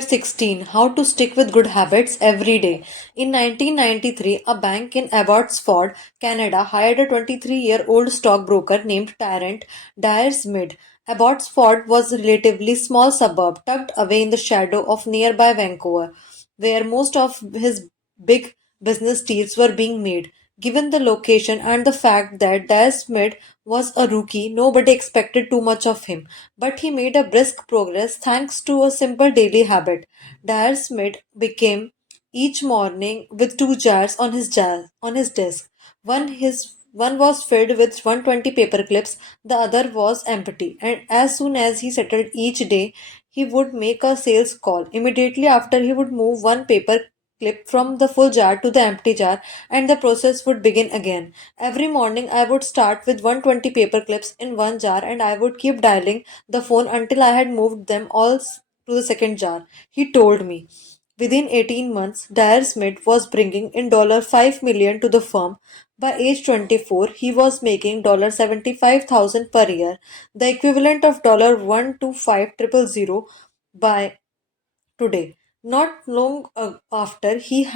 Number 16. How to stick with good habits every day. In 1993, a bank in Abbotsford, Canada hired a 23-year-old stockbroker named Tarrant Dyer-Smith. Abbotsford was a relatively small suburb tucked away in the shadow of nearby Vancouver, where most of his big business deals were being made. Given the location and the fact that Dyer-Smith was a rookie, nobody expected too much of him. But he made a brisk progress thanks to a simple daily habit. Dyer Smith became each morning with two jars on his desk. One was filled with 120 paper clips, the other was empty, and as soon as he settled each day, he would make a sales call. Immediately after, he would move one paper clip from the full jar to the empty jar, and the process would begin again. Every morning, I would start with 120 paper clips in one jar, and I would keep dialing the phone until I had moved them all to the second jar, he told me. Within 18 months, Dyer Smith was bringing in $5 million to the firm. By age 24, he was making $75,000 per year, the equivalent of $125,000 by today. Not long after, he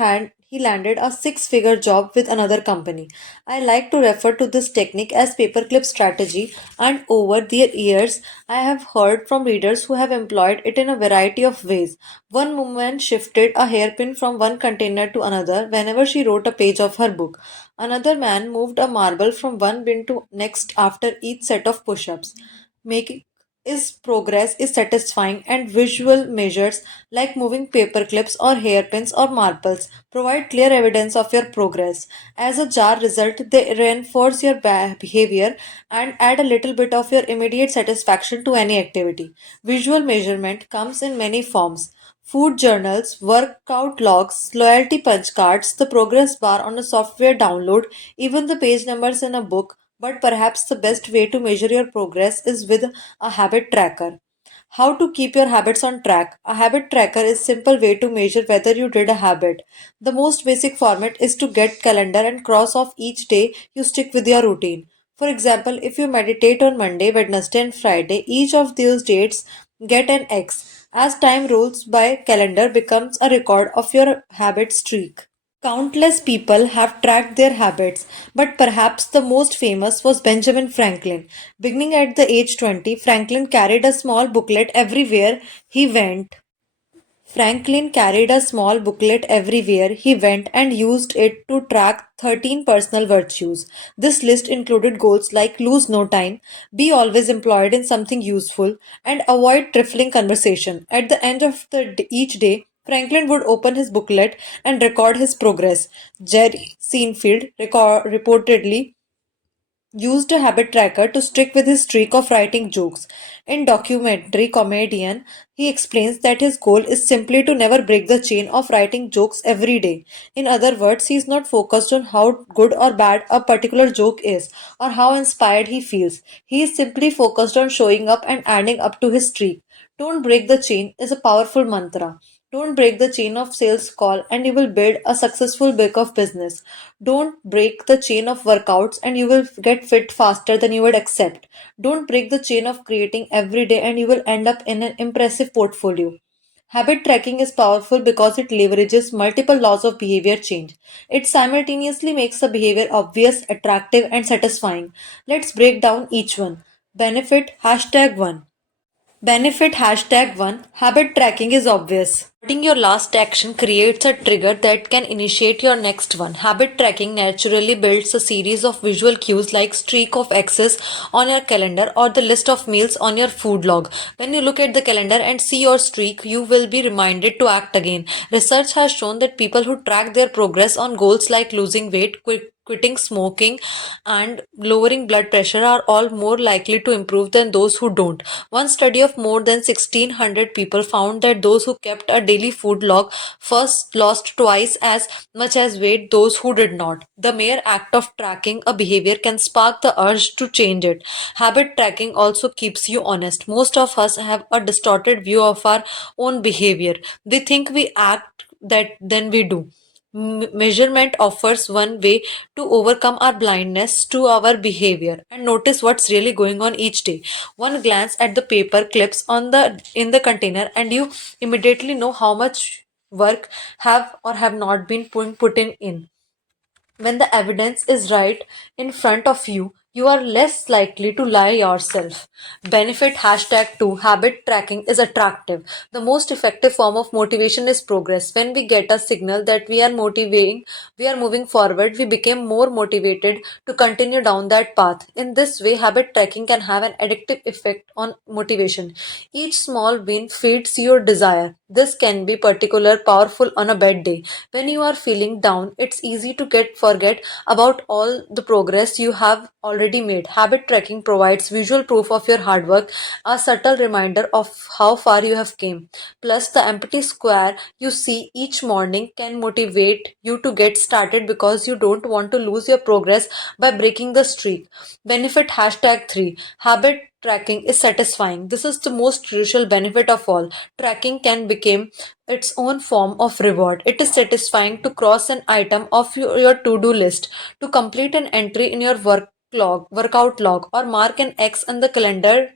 landed a six-figure job with another company. I like to refer to this technique as paperclip strategy, and over the years, I have heard from readers who have employed it in a variety of ways. One woman shifted a hairpin from one container to another whenever she wrote a page of her book. Another man moved a marble from one bin to next after each set of push-ups. Making is progress is satisfying, and visual measures like moving paper clips or hairpins or marbles provide clear evidence of your progress. As a jar result, they reinforce your behavior and add a little bit of your immediate satisfaction to any activity. Visual measurement comes in many forms: food journals, workout logs, loyalty punch cards, the progress bar on a software download, even the page numbers in a book. But perhaps the best way to measure your progress is with a habit tracker. How to keep your habits on track? A habit tracker is a simple way to measure whether you did a habit. The most basic format is to get calendar and cross off each day you stick with your routine. For example, if you meditate on Monday, Wednesday and Friday, each of those dates get an X. As time rolls by, calendar becomes a record of your habit streak. Countless people have tracked their habits, but perhaps the most famous was Benjamin Franklin. Beginning at the age 20, Franklin carried a small booklet everywhere he went. Franklin carried a small booklet everywhere he went and used it to track 13 personal virtues. This list included goals like lose no time, be always employed in something useful, and avoid trifling conversation. At the end of each day, Franklin would open his booklet and record his progress. Jerry Seinfeld reportedly used a habit tracker to stick with his streak of writing jokes. In documentary comedian, he explains that his goal is simply to never break the chain of writing jokes every day. In other words, he is not focused on how good or bad a particular joke is or how inspired he feels. He is simply focused on showing up and adding up to his streak. Don't break the chain is a powerful mantra. Don't break the chain of sales call and you will build a successful book of business. Don't break the chain of workouts and you will get fit faster than you would accept. Don't break the chain of creating every day and you will end up in an impressive portfolio. Habit tracking is powerful because it leverages multiple laws of behavior change. It simultaneously makes a behavior obvious, attractive, and satisfying. Let's break down each one. Benefit hashtag 1. Benefit hashtag 1. Habit tracking is obvious. Starting your last action creates a trigger that can initiate your next one. Habit tracking naturally builds a series of visual cues like streak of X's on your calendar or the list of meals on your food log. When you look at the calendar and see your streak, you will be reminded to act again. Research has shown that people who track their progress on goals like losing weight, quitting smoking, and lowering blood pressure are all more likely to improve than those who don't. One study of more than 1,600 people found that those who kept a daily food log first lost twice as much as weight those who did not. The mere act of tracking a behavior can spark the urge to change it. Habit tracking also keeps you honest. Most of us have a distorted view of our own behavior. We think we act that then we do. Measurement offers one way to overcome our blindness to our behavior and notice what's really going on each day. One glance at the paper clips on the in the container and you immediately know how much work have or have not been put in. When the evidence is right in front of you, you are less likely to lie yourself. Benefit hashtag 2 habit tracking is attractive. The most effective form of motivation is progress. When we get a signal that we are moving forward, we become more motivated to continue down that path. In this way, habit tracking can have an addictive effect on motivation. Each small win feeds your desire. This can be particularly powerful on a bad day. When you are feeling down, it's easy to get forget about all the progress you have already made. Habit tracking provides visual proof of your hard work, a subtle reminder of how far you have came. Plus, the empty square you see each morning can motivate you to get started because you don't want to lose your progress by breaking the streak. Benefit hashtag 3 habit tracking is satisfying. This is the most crucial benefit of all. Tracking can become its own form of reward. It is satisfying to cross an item off your to-do list, to complete an entry in your workout log, or mark an X on the calendar.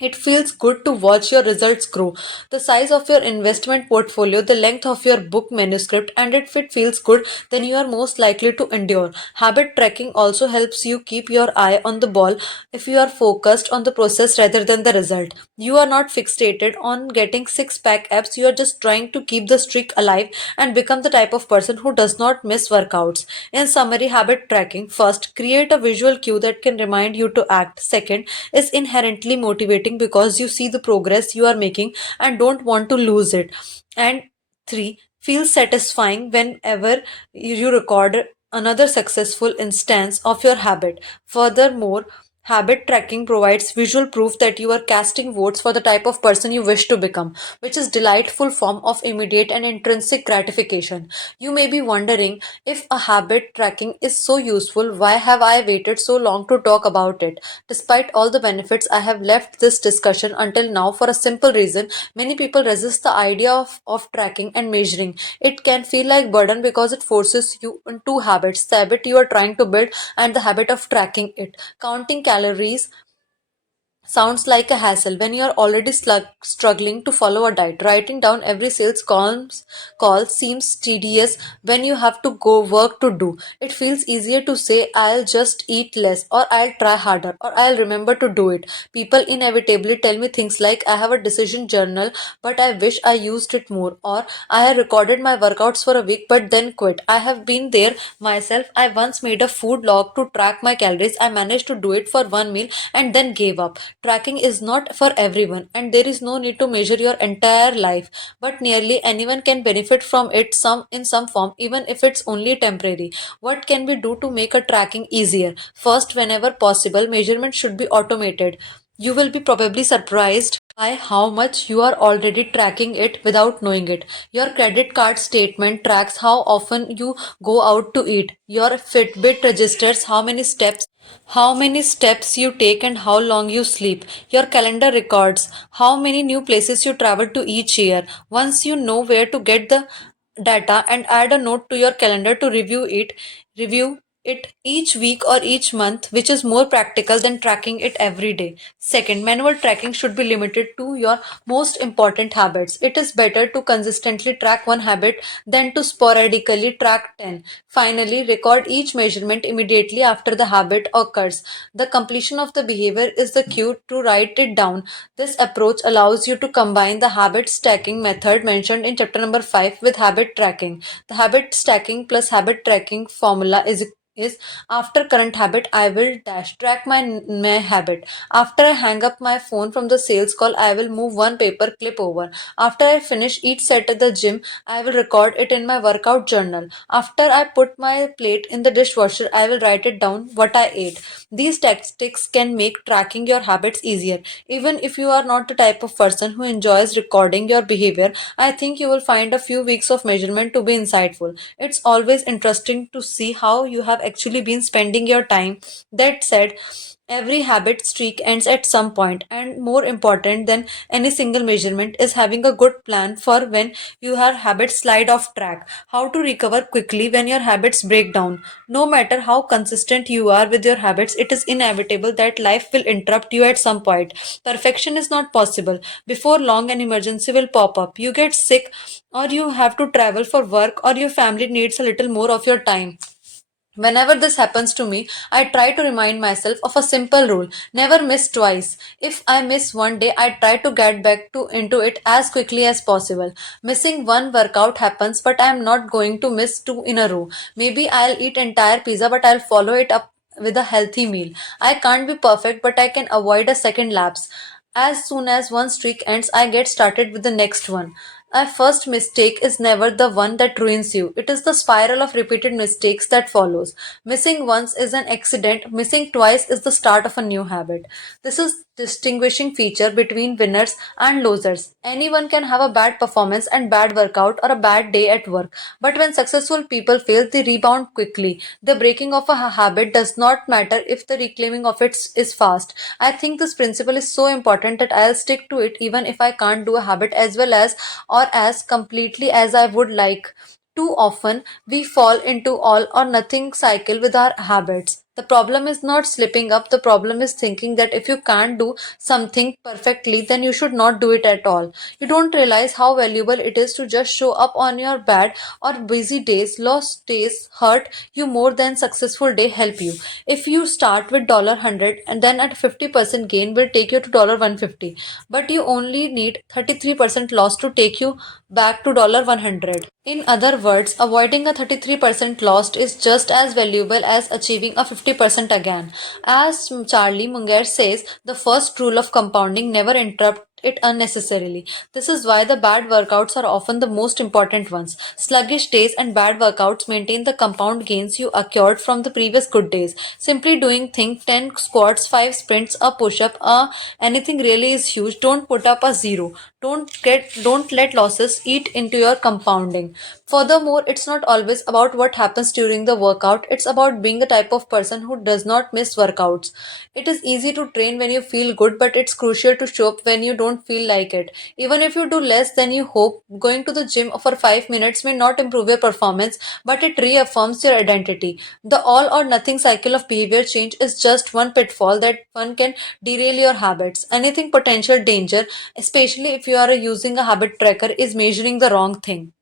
It feels good to watch your results grow. The size of your investment portfolio, the length of your book manuscript, and if it feels good, then you are most likely to endure. Habit tracking also helps you keep your eye on the ball if you are focused on the process rather than the result. You are not fixated on getting six pack abs, you are just trying to keep the streak alive and become the type of person who does not miss workouts. In summary, habit tracking first, create a visual cue that can remind you to act. Second, is inherently motivating because you see the progress you are making and don't want to lose it. And three, feels satisfying whenever you record another successful instance of your habit. Furthermore, habit tracking provides visual proof that you are casting votes for the type of person you wish to become, which is delightful form of immediate and intrinsic gratification. You may be wondering, if a habit tracking is so useful, why have I waited so long to talk about it? Despite all the benefits, I have left this discussion until now for a simple reason. Many people resist the idea of tracking and measuring. It can feel like burden because it forces you on two habits, the habit you are trying to build and the habit of tracking it. Counting calories sounds like a hassle when you are already struggling to follow a diet. Writing down every call seems tedious when you have to go work to do. It feels easier to say, I'll just eat less, or I'll try harder, or I'll remember to do it. People inevitably tell me things like, I have a decision journal, but I wish I used it more, or I have recorded my workouts for a week but then quit. I have been there myself. I once made a food log to track my calories. I managed to do it for one meal and then gave up. Tracking is not for everyone, and there is no need to measure your entire life, but nearly anyone can benefit from it some form, even if it's only temporary. What can we do to make a tracking easier? First, whenever possible, measurement should be automated. You will be probably surprised by how much you are already tracking it without knowing it. Your credit card statement tracks how often you go out to eat. Your Fitbit registers how many steps you take and how long you sleep. Your calendar records how many new places you travel to each year. Once you know where to get the data and add a note to your calendar to review it each week or each month, which is more practical than tracking it every day. Second, manual tracking should be limited to your most important habits. It is better to consistently track one habit than to sporadically track 10. Finally, record each measurement immediately after the habit occurs. The completion of the behavior is the cue to write it down. This approach allows you to combine the habit stacking method mentioned in chapter number 5 with habit tracking. The habit stacking plus habit tracking formula is after current habit I will dash track my habit. After I hang up my phone from the sales call, I will move one paper clip over. After I finish each set at the gym, I will record it in my workout journal. After I put my plate in the dishwasher, I will write it down what I ate. These tactics can make tracking your habits easier. Even if you are not the type of person who enjoys recording your behavior, I think you will find a few weeks of measurement to be insightful. It's always interesting to see how you have actually been spending your time. That said, Every habit streak ends at some point, and more important than any single measurement is having a good plan for when your habits slide off track. How to recover quickly when your habits break down. No matter how consistent you are with your habits, it is inevitable that life will interrupt you at some point. Perfection is not possible. Before long, an emergency will pop up. You get sick, or you have to travel for work, or your family needs a little more of your time. Whenever this happens to me, I try to remind myself of a simple rule: never miss twice. If I miss one day, I try to get back to into it as quickly as possible. Missing one workout happens, but I am not going to miss two in a row. Maybe I'll eat entire pizza, but I'll follow it up with a healthy meal. I can't be perfect, but I can avoid a second lapse. As soon as one streak ends, I get started with the next one. A first mistake is never the one that ruins you. It is the spiral of repeated mistakes that follows. Missing once is an accident, missing twice is the start of a new habit. This is distinguishing feature between winners and losers. Anyone can have a bad performance and bad workout or a bad day at work. But when successful people fail, they rebound quickly. The breaking of a habit does not matter if the reclaiming of it is fast. I think this principle is so important that I'll stick to it even if I can't do a habit as well as or as completely as I would like. Too often, we fall into all or nothing cycle with our habits. The problem is not slipping up, the problem is thinking that if you can't do something perfectly, then you should not do it at all. You don't realize how valuable it is to just show up on your bad or busy days. Lost days hurt you more than successful day help you. If you start with $100 and then at 50% gain will take you to $150, but you only need 33% loss to take you back to $100. In other words, avoiding a 33% loss is just as valuable as achieving a 50% again. As Charlie Munger says, the first rule of compounding: never interrupt it unnecessarily. This is why the bad workouts are often the most important ones. Sluggish days and bad workouts maintain the compound gains you acquired from the previous good days. Simply doing things: 10 squats, 5 sprints, a push up, anything really is huge. Don't put up a zero. Don't let losses eat into your compounding. Furthermore, it's not always about what happens during the workout. It's about being the type of person who does not miss workouts. It is easy to train when you feel good, but it's crucial to show up when you don't feel like it. Even if you do less than you hope, going to the gym for 5 minutes may not improve your performance, but it reaffirms your identity. The all or nothing cycle of behavior change is just one pitfall that one can derail your habits. Anything potential danger, especially if you are using a habit tracker, is measuring the wrong thing.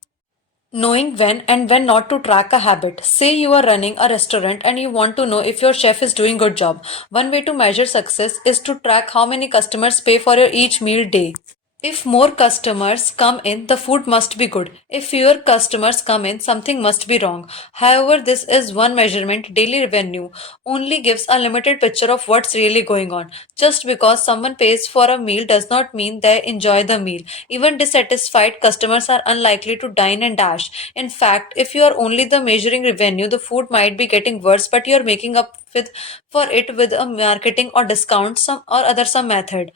Knowing when and when not to track a habit. Say you are running a restaurant and you want to know if your chef is doing good job. One way to measure success is to track how many customers pay for your each meal day. If more customers come in, the food must be good. If fewer customers come in, something must be wrong. However, this is one measurement. Daily revenue only gives a limited picture of what's really going on. Just because someone pays for a meal does not mean they enjoy the meal. Even dissatisfied customers are unlikely to dine and dash. In fact, if you are only the measuring revenue, the food might be getting worse, but you are making up with for it with a marketing or discount some or other some method.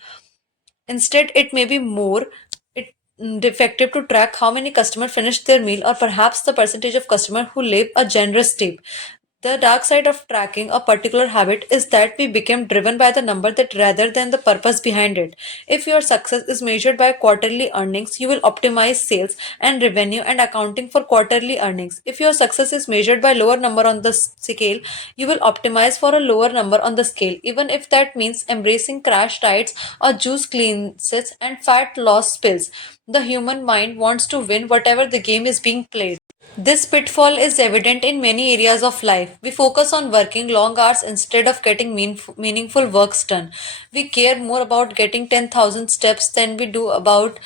Instead, it may be more it, effective to track how many customers finish their meal or perhaps the percentage of customers who leave a generous tip. The dark side of tracking a particular habit is that we become driven by the number that rather than the purpose behind it. If your success is measured by quarterly earnings, you will optimize sales and revenue and accounting for quarterly earnings. If your success is measured by lower number on the scale, you will optimize for a lower number on the scale, even if that means embracing crash diets or juice cleanses and fat loss pills. The human mind wants to win whatever the game is being played. This pitfall is evident in many areas of life. We focus on working long hours instead of getting meaningful works done. We care more about getting 10,000 steps than we do about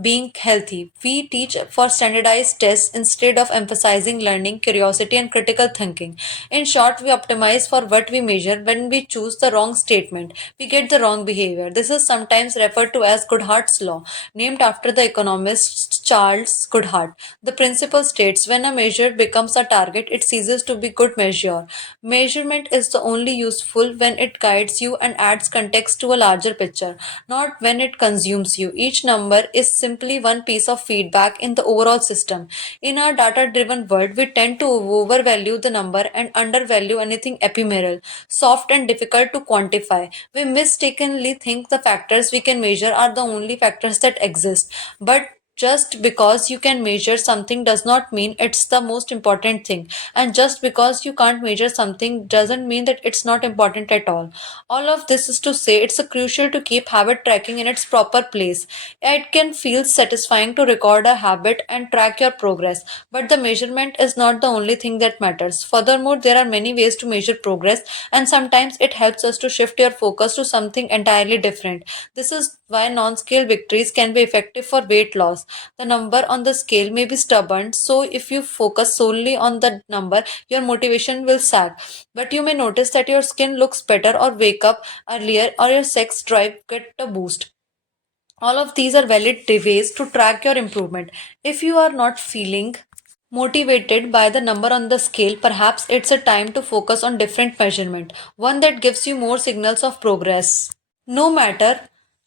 being healthy. We teach for standardized tests instead of emphasizing learning, curiosity, and critical thinking. In short, we optimize for what we measure. When we choose the wrong statement, we get the wrong behavior. This is sometimes referred to as Goodhart's law, named after the economist Charles Goodhart. The principle states when a measure becomes a target, it ceases to be good measure. Measurement is the only useful when it guides you and adds context to a larger picture, not when it consumes you. Each number is simply one piece of feedback in the overall system. In our data driven world, we tend to overvalue the number and undervalue anything ephemeral, soft, and difficult to quantify. We mistakenly think the factors we can measure are the only factors that exist. But just because you can measure something does not mean it's the most important thing. And just because you can't measure something doesn't mean that it's not important at all. All of this is to say it's crucial to keep habit tracking in its proper place. It can feel satisfying to record a habit and track your progress, but the measurement is not the only thing that matters. Furthermore, there are many ways to measure progress, and sometimes it helps us to shift your focus to something entirely different. This is why non scale victories can be effective for weight loss. The number on the scale may be stubborn, so if you focus solely on the number, your motivation will sag. But you may notice that your skin looks better, or wake up earlier, or your sex drive get a boost. All of these are valid ways to track your improvement. If you are not feeling motivated by the number on the scale, perhaps it's a time to focus on different measurement, one that gives you more signals of progress. No matter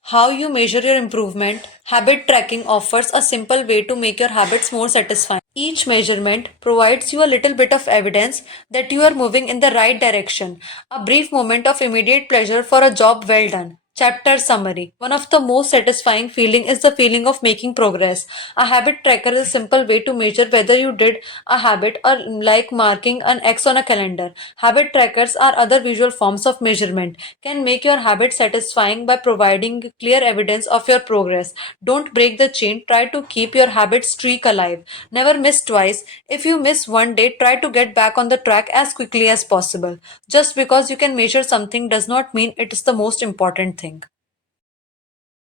how you measure your improvement, habit tracking offers a simple way to make your habits more satisfying. Each measurement provides you a little bit of evidence that you are moving in the right direction, a brief moment of immediate pleasure for a job well done. Chapter summary. One of the most satisfying feeling is the feeling of making progress. A habit tracker is a simple way to measure whether you did a habit, or like marking an X on a calendar. Habit trackers are other visual forms of measurement, can make your habit satisfying by providing clear evidence of your progress. Don't break the chain, try to keep your habit streak alive. Never miss twice. If you miss one day, try to get back on the track as quickly as possible. Just because you can measure something does not mean it is the most important thing.